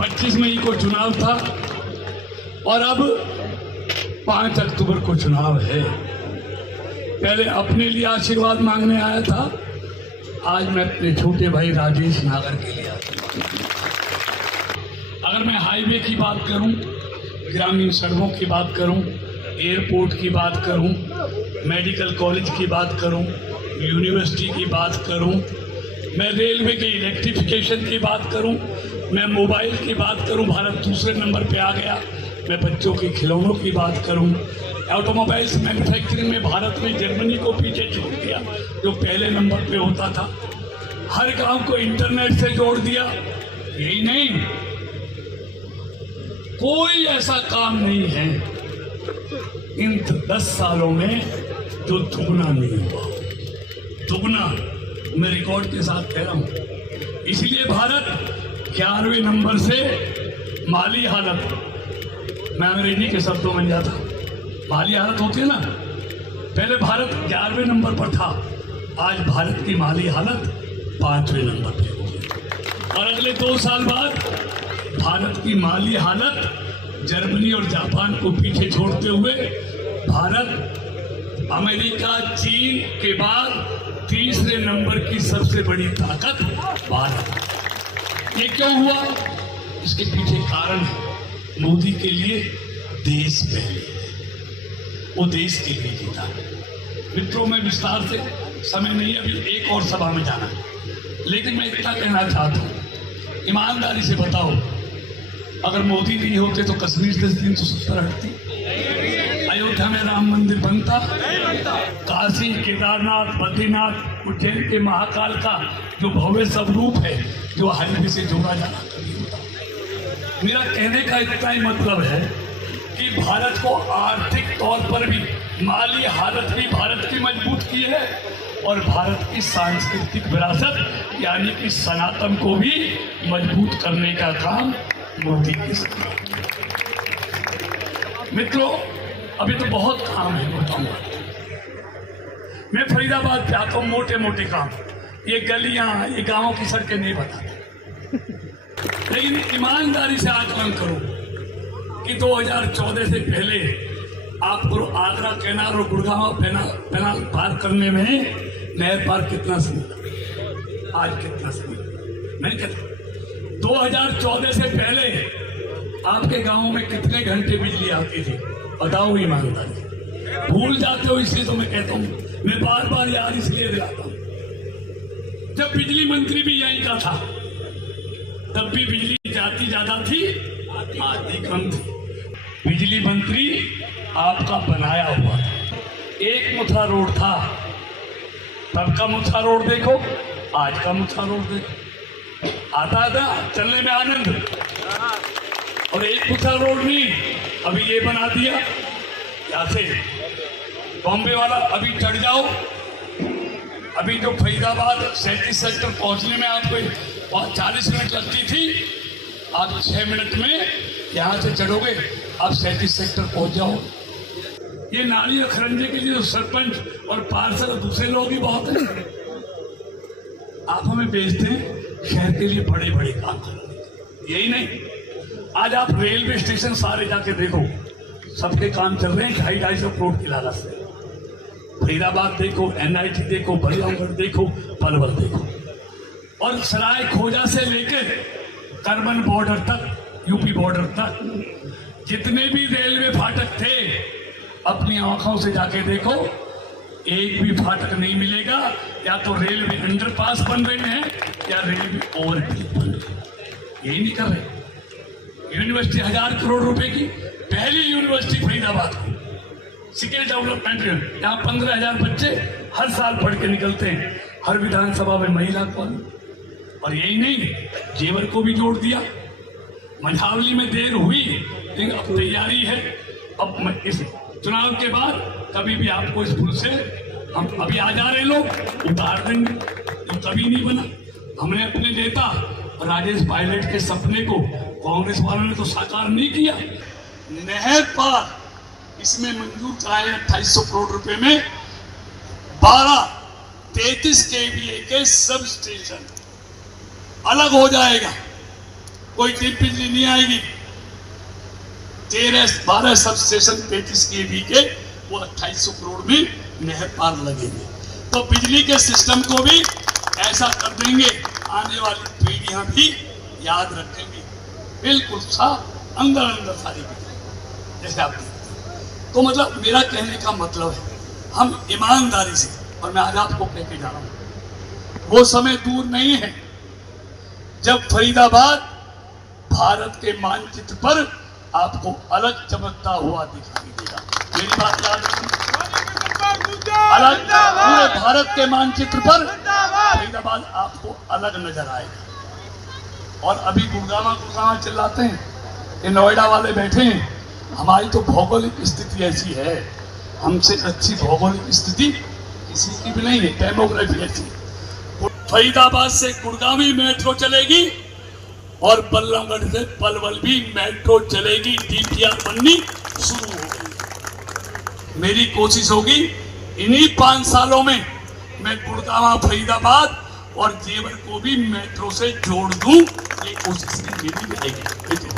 25 मई को चुनाव था और अब 5 अक्टूबर को चुनाव है। पहले अपने लिए आशीर्वाद मांगने आया था, आज मैं अपने छोटे भाई राजेश नागर के लिए आया। अगर मैं हाईवे की बात करूं, ग्रामीण सड़कों की बात करूं, एयरपोर्ट की बात करूं, मेडिकल कॉलेज की बात करूं, यूनिवर्सिटी की बात करूं, मैं रेलवे के इलेक्ट्रिफिकेशन की बात करूं, मैं मोबाइल की बात करूं, भारत दूसरे नंबर पे आ गया, मैं बच्चों के खिलौनों की बात करूं, ऑटोमोबाइल्स मैन्युफैक्चरिंग में भारत ने जर्मनी को पीछे छोड़ दिया जो पहले नंबर पे होता था, हर गांव को इंटरनेट से जोड़ दिया। यही नहीं, कोई ऐसा काम नहीं है इन 10 सालों में जो दुगना नहीं हुआ। दुगना मैं रिकॉर्ड के साथ कह रहा हूं। इसलिए भारत 11वें नंबर से माली हालत, मैं अंग्रेजी के शब्दों में जाता, माली हालत होती है ना, पहले भारत 11वें नंबर पर था, आज भारत की माली हालत 5वें नंबर पे होगी और अगले 2 साल बाद भारत की माली हालत जर्मनी और जापान को पीछे छोड़ते हुए भारत अमेरिका चीन के बाद तीसरे नंबर की सबसे बड़ी ताकत भारत। ये क्यों हुआ? इसके पीछे कारण है मोदी के लिए देश पहले, वो देश के लिए जीता है। मित्रों, मैं विस्तार से समय नहीं, अभी एक और सभा में जाना है, लेकिन मैं इतना कहना चाहता हूँ, ईमानदारी से बताओ, अगर मोदी नहीं होते तो कश्मीर से 370 हटती, अयोध्या में राम मंदिर बनता, काशी, केदारनाथ, बद्रीनाथ, उज्जैन के महाकाल का जो भव्य स्वरूप है जो हाईवे से जोड़ा जाना कभी होता। मेरा कहने का इतना ही मतलब है कि भारत को आर्थिक तौर पर भी, माली हालत भी भारत की मजबूत की है और भारत की सांस्कृतिक विरासत यानी कि सनातन को भी मजबूत करने का काम मोदी की सरकार। मित्रों, अभी तो बहुत काम है, बताऊंगा। मैं फरीदाबाद पे आता हूँ, मोटे मोटे काम, ये गलियां, ये गांवों की सड़कें नहीं बताता, लेकिन ईमानदारी से आकलन करो कि 2014 से पहले आपको आगरा कैनाल और गुड़गांव कैनाल पार करने में नहर पार कितना समय लगा, आज कितना समय नहीं कहता। 2014 से पहले आपके गांव में कितने घंटे बिजली आती थी, बताओ ईमानदारी। भूल जाते हो, इसलिए तो मैं कहता हूँ, मैं बार बार याद इसलिए दिलाता हूँ, जब बिजली मंत्री भी यहीं का था तब भी बिजली जाती ज्यादा थी, आती कम थी। बिजली मंत्री आपका बनाया हुआ था, एक मुथरा रोड था, तब का मुथरा रोड देखो, आज का मुथरा रोड देखो, आता था चलने में आनंद। और एक मुथरा रोड नहीं, अभी ये बना दिया, यहाँ से बॉम्बे वाला अभी चढ़ जाओ, अभी जो फरीदाबाद 37 सेक्टर पहुंचने में आपको 40 मिनट लगती थी, आप 6 मिनट में यहाँ से चढ़ोगे, आप 37 सेक्टर पहुंच जाओ। ये नाली खरंजे के लिए सरपंच और पार्षद और दूसरे लोग ही बहुत हैं, आप हमें भेजते हैं शहर के लिए बड़े बड़े काम करने। यही नहीं, आज आप रेलवे स्टेशन सारे जाके देखो, सबके काम चल रहे हैं 250 करोड़ की लागत से। फरीदाबाद देखो, NIT देखो, बलियागढ़ देखो, पलवल देखो, और सराय खोजा से लेकर करमन बॉर्डर तक, यूपी बॉर्डर तक जितने भी रेलवे फाटक थे, अपनी आंखों से जाके देखो, एक भी फाटक नहीं मिलेगा। या तो रेलवे अंडरपास बन रहे हैं या रेलवे ओवरब्रिज बन रहे हैं, यही नहीं कर रहे। यूनिवर्सिटी 1000 करोड़ रुपए की पहली यूनिवर्सिटी फरीदाबाद की, स्किल डेवलपमेंट, यहाँ 15,000 बच्चे हर साल पढ़ के निकलते हैं, हर विधानसभा में महिला कॉलेज। और यही नहीं, जेवर को भी जोड़ दिया। मंझावली में देर हुई, लेकिन अब तैयारी है। अब मैं इस चुनाव के बाद कभी भी आपको इस पुल से, हम अभी आ जा रहे लोग, उतार देंगे, तो कभी नहीं बना। हमने अपने नेता राजेश पायलट के सपने को कांग्रेस वालों ने तो साकार नहीं किया। नहर पार इसमें मंजूर कराए 2800 करोड़ रुपए में 33 KVA के सब स्टेशन अलग हो जाएगा। कोई दिन बिजली नहीं आएगी। 13-12 सब स्टेशन 33 kV के वो 2800 करोड़ में नहर पार लगेंगे। तो बिजली के सिस्टम को भी ऐसा कर देंगे, आने वाली पीढ़ियां भी याद रखेंगे। बिल्कुल साफ अंदर अंदर सारी बिजली जैसे आप देखते हैं। तो मतलब मेरा कहने का मतलब है हम ईमानदारी से, और मैं आज आपको कह के जा रहा हूं, वो समय दूर नहीं है जब फरीदाबाद भारत के मानचित्र पर आपको अलग चमकता हुआ दिखाई देगा। मेरी बात याद रखिए, अलग पूरे भारत के मानचित्र पर फरीदाबाद आपको अलग नजर आएगा। और अभी गुड़गावा चिल्लाते हैं, ये नोएडा वाले बैठे हैं, हमारी तो भौगोलिक स्थिति ऐसी है, हमसे अच्छी भौगोलिक स्थिति किसी की भी नहीं है, डेमोग्राफी ऐसी। फरीदाबाद से गुड़गावी मेट्रो चलेगी और बल्लभगढ़ से पलवल भी मेट्रो चलेगी। DPR बननी शुरू हो गई। मेरी कोशिश होगी इन्हीं 5 सालों में मैं गुड़गावा, फरीदाबाद और जेवर को भी मेट्रो से जोड़ दूं। ये कोशिश मेरी रहेगी।